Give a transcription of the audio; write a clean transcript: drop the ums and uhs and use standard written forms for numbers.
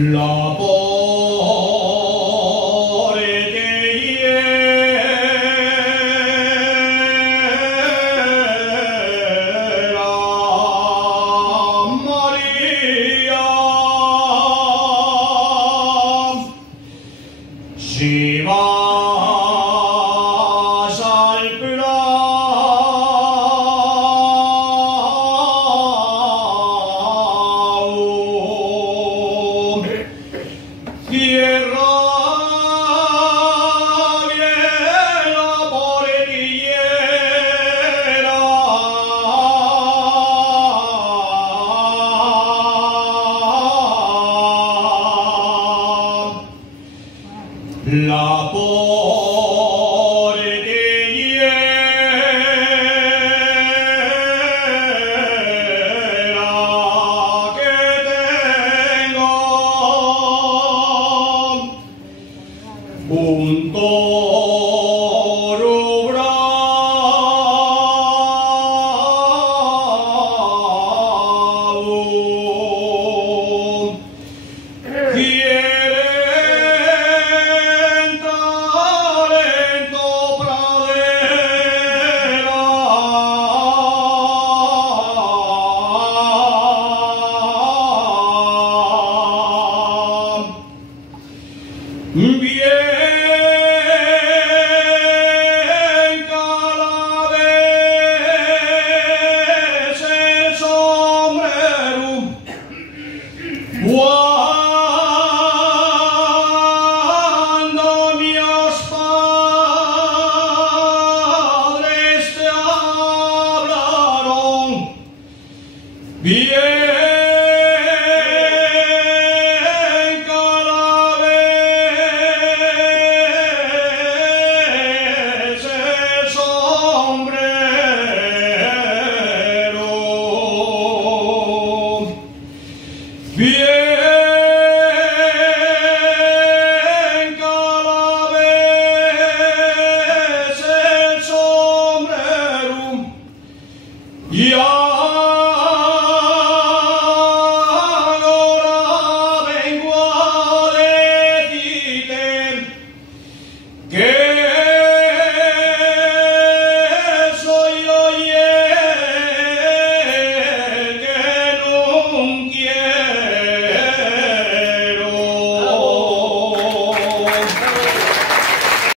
La si vas al prado, cierra bien la portillera, la portillera que tengo, un toro bravo quiere entrar en tu pradera. Bien calabés el sombrero, cuando mis padres te hablaron, bien